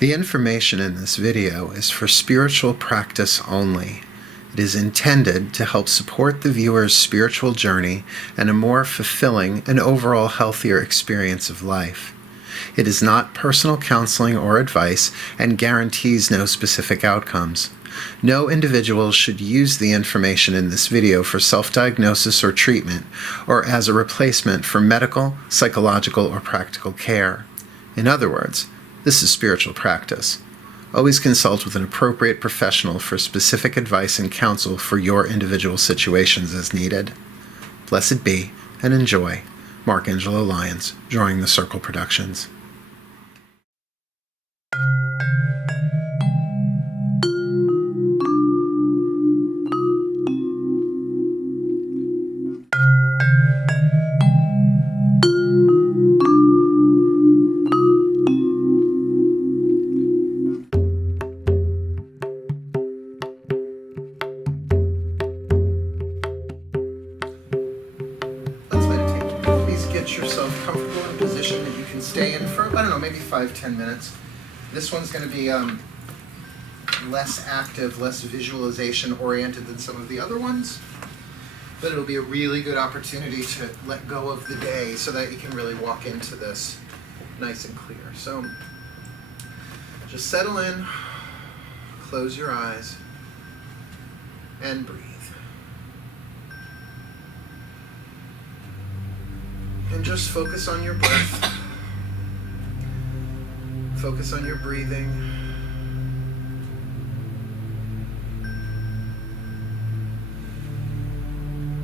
The information in this video is for spiritual practice only. It is intended to help support the viewer's spiritual journey and a more fulfilling and overall healthier experience of life. It is not personal counseling or advice and guarantees no specific outcomes. No individual should use the information in this video for self-diagnosis or treatment, or as a replacement for medical, psychological, or practical care. In other words, this is spiritual practice. Always consult with an appropriate professional for specific advice and counsel for your individual situations as needed. Blessed be, and enjoy. Mark Angelo Lyons, Drawing the Circle Productions. Get yourself comfortable in a position that you can stay in for, I don't know, maybe 5-10 minutes. This one's going to be less active, less visualization oriented than some of the other ones, but it'll be a really good opportunity to let go of the day so that you can really walk into this nice and clear. So just settle in, close your eyes, and breathe. And just focus on your breath. Focus on your breathing.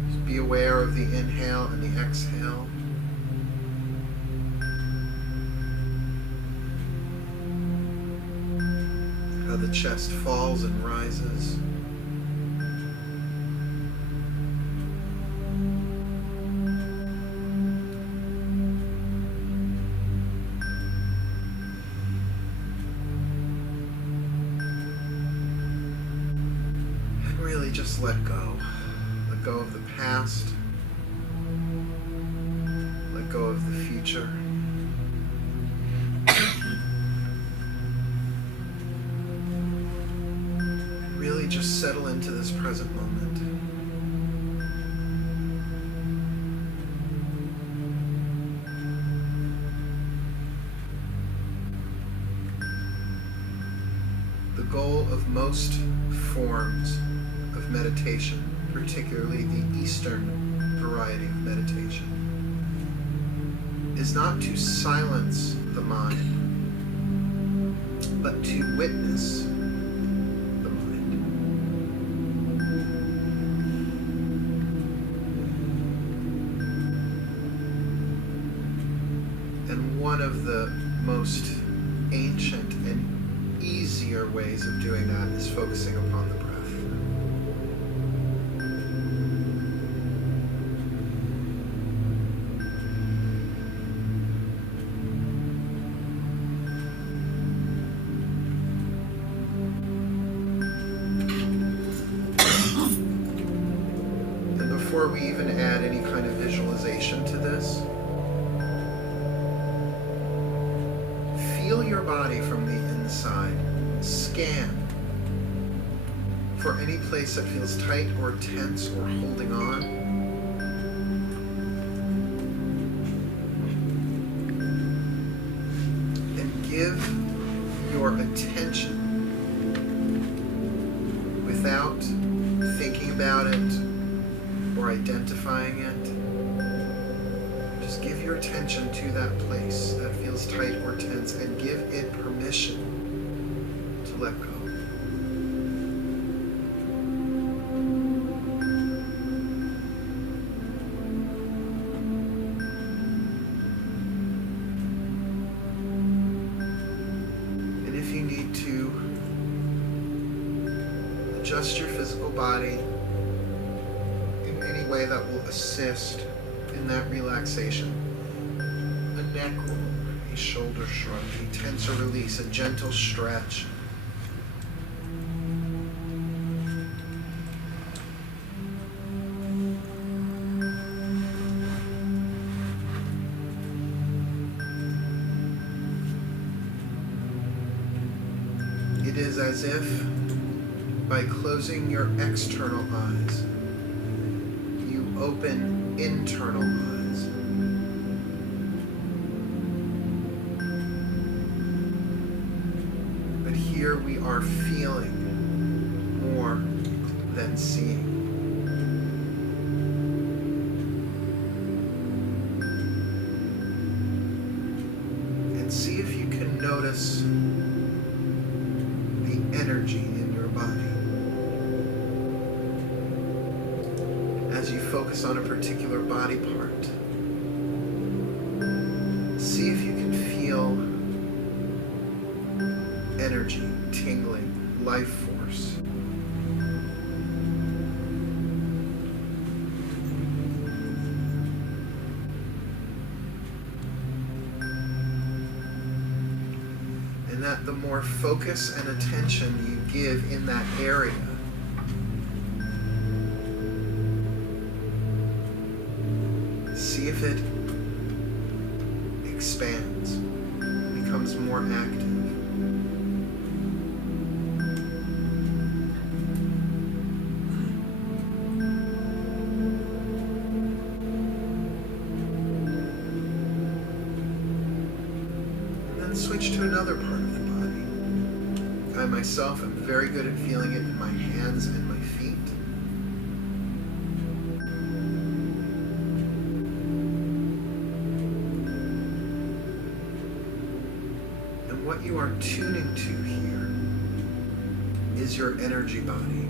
Just be aware of the inhale and the exhale. How the chest falls and rises. Just let go. Let go of the past. Let go of the future. Really just settle into this present moment. The goal of most forms of meditation, particularly the Eastern variety of meditation, is not to silence the mind, but to witness the mind. And one of the most ancient and easier ways of doing that is focusing upon the breath. Before we even add any kind of visualization to this, feel your body from the inside. Scan for any place that feels tight or tense or holding on. And give your attention without thinking about it or identifying it. Just give your attention to that place that feels tight or tense and give it permission to let go. And if you need to, adjust your physical body way that will assist in that relaxation. A neck roll, a shoulder shrug, a tense or release, a gentle stretch. It is as if by closing your external eyes, you open internal eyes. But here we are feeling more than seeing. And see if you can notice the energy in your body. As you focus on a particular body part, see if you can feel energy, tingling, life force. And that the more focus and attention you give in that area, see if it expands, becomes more active. And then switch to another part of the body. I myself am very good at feeling it in my hands and my feet. What you are tuning to here is your energy body,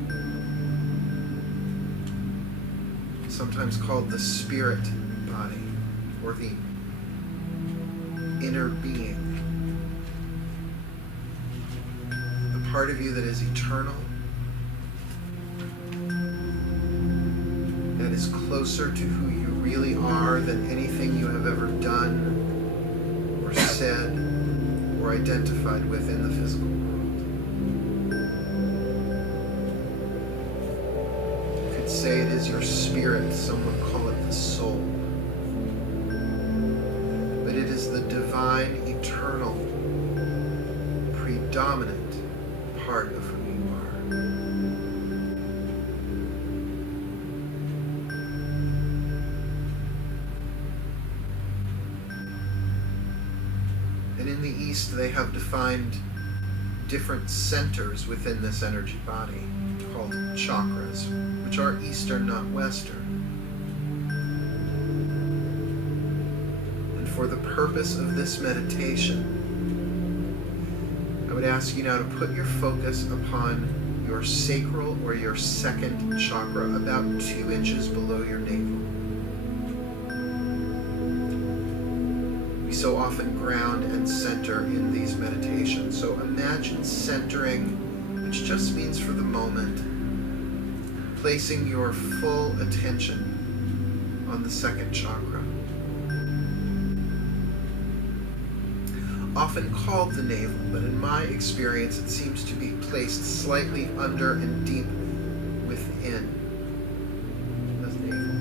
sometimes called the spirit body or the inner being, the part of you that is eternal, that is closer to who you really are than anything you have ever done or said or identified with in the physical world. You could say it is your spirit, some would call it the soul. But it is the divine, eternal, predominant part of who you are. And in the East, they have defined different centers within this energy body called chakras, which are Eastern, not Western. And for the purpose of this meditation, I would ask you now to put your focus upon your sacral or your second chakra, about 2 inches below your navel. We so often ground and center in these meditations. So imagine centering, which just means for the moment, placing your full attention on the second chakra. Often called the navel, but in my experience it seems to be placed slightly under and deep within the navel.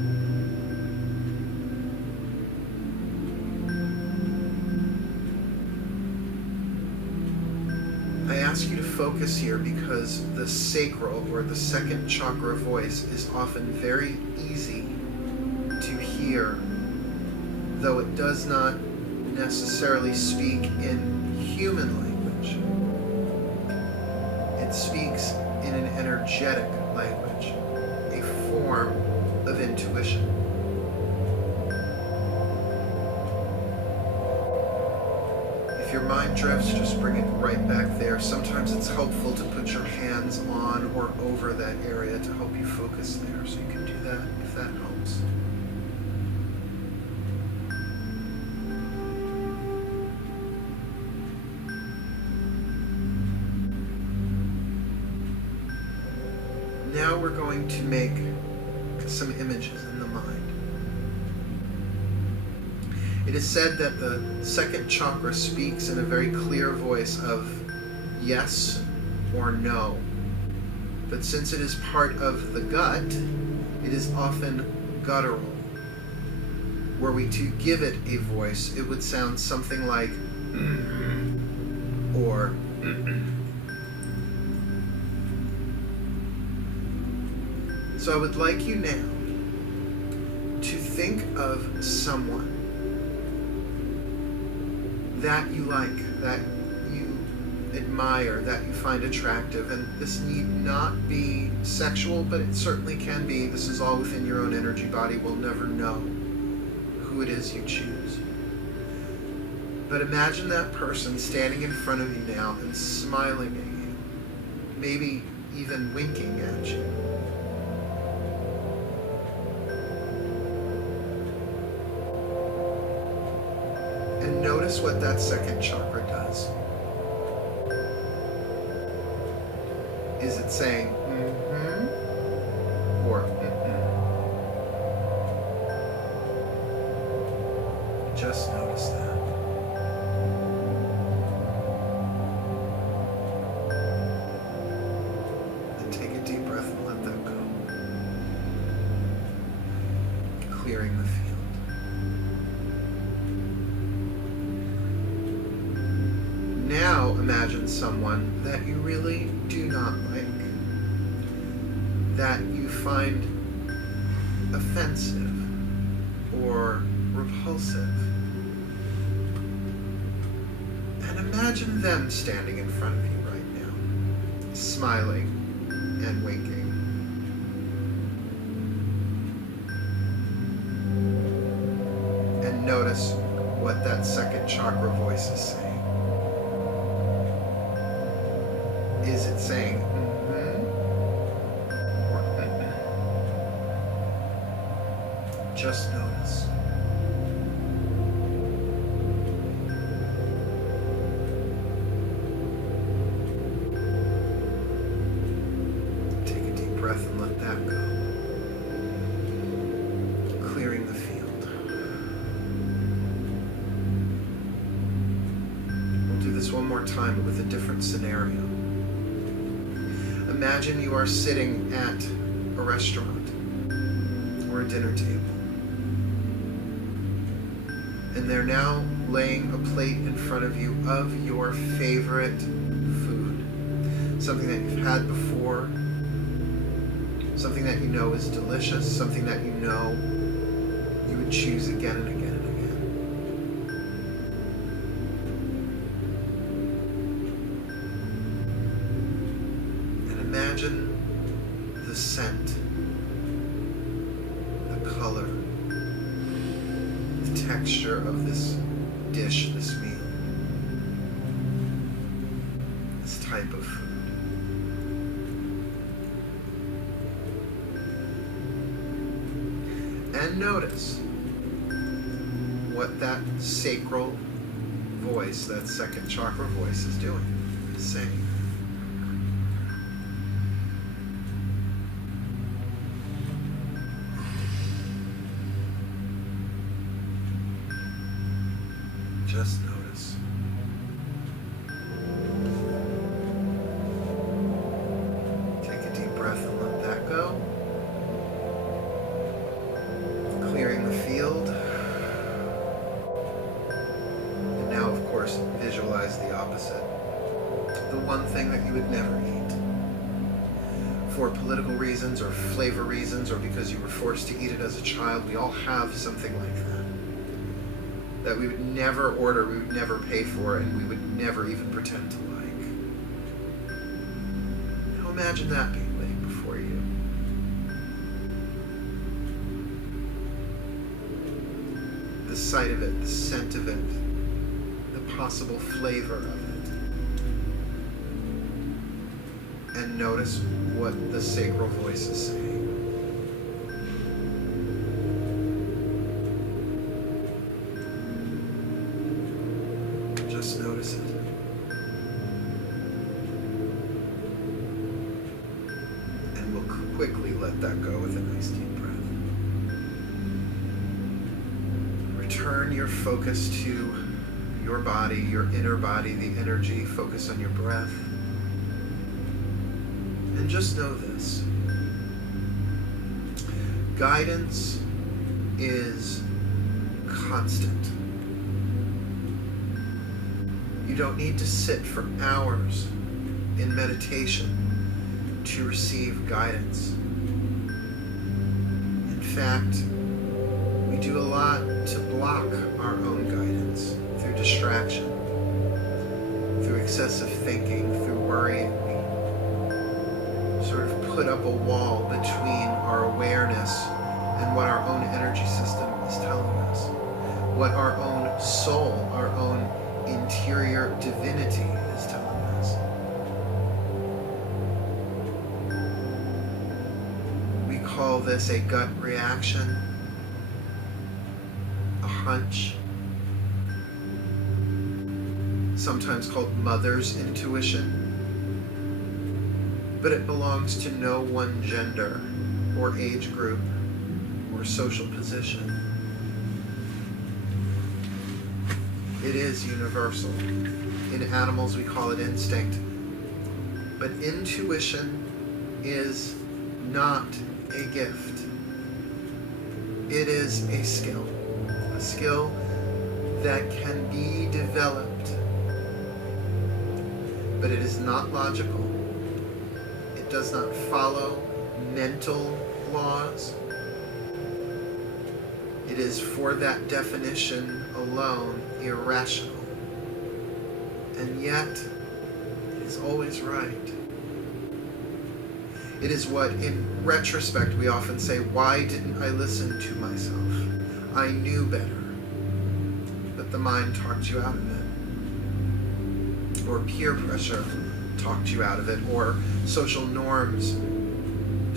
I ask you to focus here because the sacral or the second chakra voice is often very easy to hear, though it does not necessarily speak in human language. It speaks in an energetic language, a form of intuition. If your mind drifts, just bring it right back there. Sometimes it's helpful to put your hands on or over that area to help you focus there. So you can do that if that helps. Now we're going to make some images in the mind. It is said that the second chakra speaks in a very clear voice of yes or no. But since it is part of the gut, it is often guttural. Were we to give it a voice, it would sound something like or So I would like you now to think of someone that you like, that you admire, that you find attractive. And this need not be sexual, but it certainly can be. This is all within your own energy body. We'll never know who it is you choose. But imagine that person standing in front of you now and smiling at you, maybe even winking at you. And notice what that second chakra does. Is it saying, mm-hmm, or mm-mm? Just notice that. And take a deep breath and let that go. Clearing the field. Now imagine someone that you really do not like, that you find offensive or repulsive. And imagine them standing in front of you right now, smiling and winking. And notice what that second chakra voice is saying. Is it saying, mm-hmm, or mm-mm? Just notice. Take a deep breath and let that go. Clearing the field. We'll do this one more time with a different scenario. Imagine you are sitting at a restaurant or a dinner table, and they're now laying a plate in front of you of your favorite food, something that you've had before, something that you know is delicious, something that you know you would choose again and again and again. Imagine the scent, the color, the texture of this dish, this meal, this type of food. And notice what that sacral voice, that second chakra voice is doing, is saying. Just notice. Take a deep breath and let that go. Clearing the field. And now, of course, visualize the opposite. The one thing that you would never eat. For political reasons or flavor reasons or because you were forced to eat it as a child. We all have something like that. That we would never order, we would never pay for, and we would never even pretend to like. Now imagine that being laid before you. The sight of it, the scent of it, the possible flavor of it. And notice what the sacral voice is saying. Just notice it. And we'll quickly let that go with a nice deep breath. Return your focus to your body, your inner body, the energy. Focus on your breath. And just know this. Guidance is constant. You don't need to sit for hours in meditation to receive guidance. fact, we do a lot to block our own guidance through distraction, through excessive thinking, through worrying. We sort of put up a wall between our awareness and what our own energy system is telling us, what our own soul, our own interior divinity is telling us. We call this a gut reaction, a hunch, sometimes called mother's intuition, but it belongs to no one gender or age group or social position. It is universal. In animals we call it instinct. But intuition is not a gift. It is a skill that can be developed. But it is not logical. It does not follow mental laws. It is, for that definition alone, irrational. And yet, it is always right. It is what, in retrospect, we often say, why didn't I listen to myself? I knew better. But the mind talked you out of it. Or peer pressure talked you out of it. Or social norms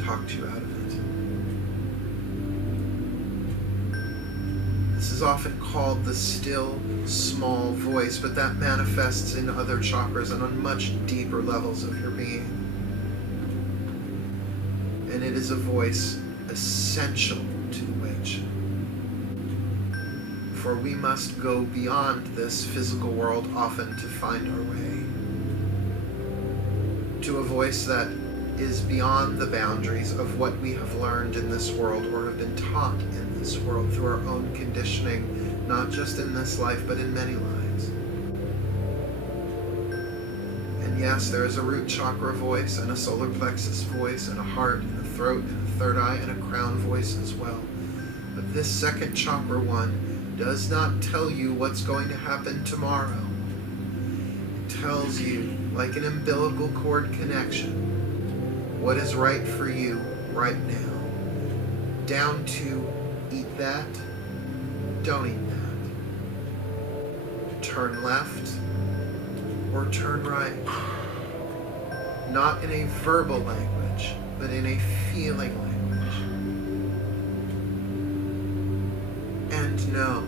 talked you out of it. This is often called the still, small voice, but that manifests in other chakras and on much deeper levels of your being. And it is a voice essential to awaken. For we must go beyond this physical world often to find our way. To a voice that is beyond the boundaries of what we have learned in this world or have been taught in this world through our own conditioning, not just in this life, but in many lives. And yes, there is a root chakra voice and a solar plexus voice and a heart and a throat and a third eye and a crown voice as well. But this second chakra one does not tell you what's going to happen tomorrow. It tells you, like an umbilical cord connection, what is right for you right now. Down to eat that, don't eat that. Turn left or turn right. Not in a verbal language, but in a feeling language. And know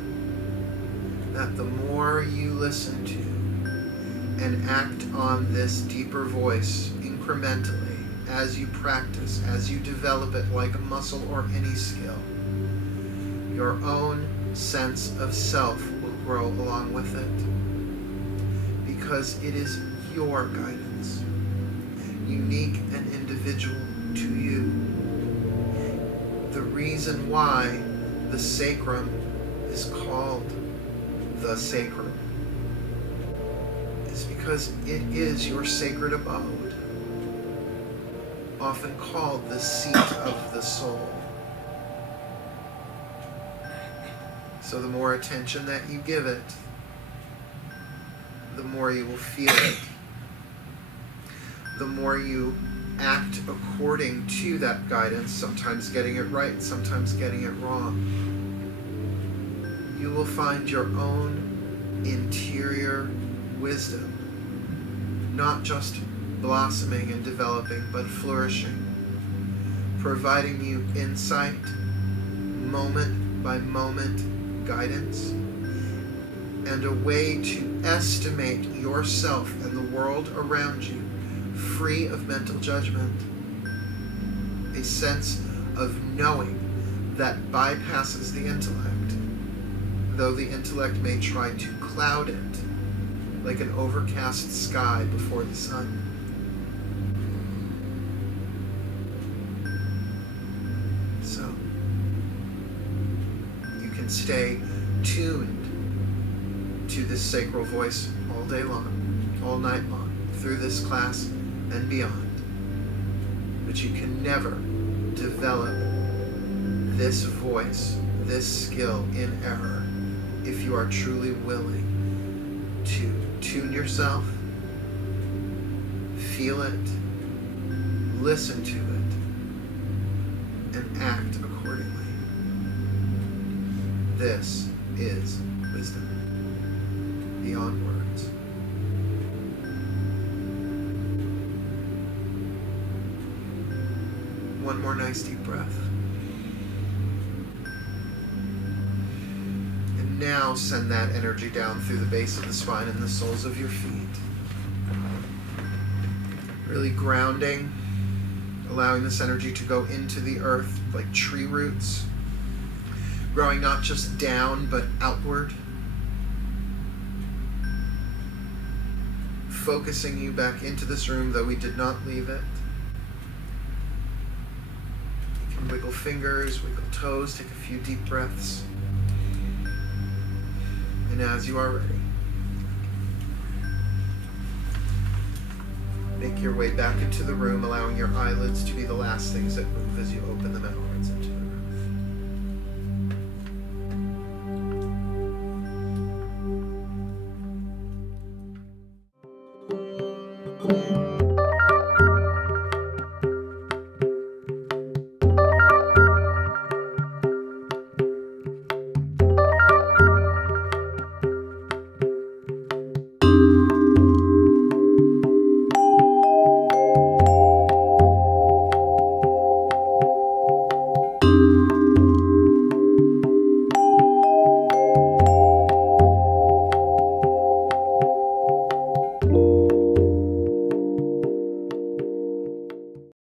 that the more you listen to and act on this deeper voice incrementally, as you practice, as you develop it like a muscle or any skill, your own sense of self will grow along with it, because it is your guidance, unique and individual to you. The reason why the sacrum is called the sacrum is because it is your sacred abode, often called the seat of the soul. So the more attention that you give it, the more you will feel it. The more you act according to that guidance, sometimes getting it right, sometimes getting it wrong, you will find your own interior wisdom, not just blossoming and developing, but flourishing, providing you insight, moment by moment guidance, and a way to estimate yourself and the world around you free of mental judgment, a sense of knowing that bypasses the intellect, though the intellect may try to cloud it like an overcast sky before the sun. So, you can stay tuned to this sacral voice all day long, all night long, through this class and beyond. But you can never develop this voice, this skill in error, if you are truly willing to tune yourself, feel it, listen to it, and act accordingly. This is wisdom beyond words. One more nice deep breath. And now send that energy down through the base of the spine and the soles of your feet. Really grounding, allowing this energy to go into the earth like tree roots, growing not just down but outward, focusing you back into this room, though we did not leave it. You can wiggle fingers, wiggle toes, take a few deep breaths. And as you are ready, make your way back into the room, allowing your eyelids to be the last things that move as you open them outwards into the room.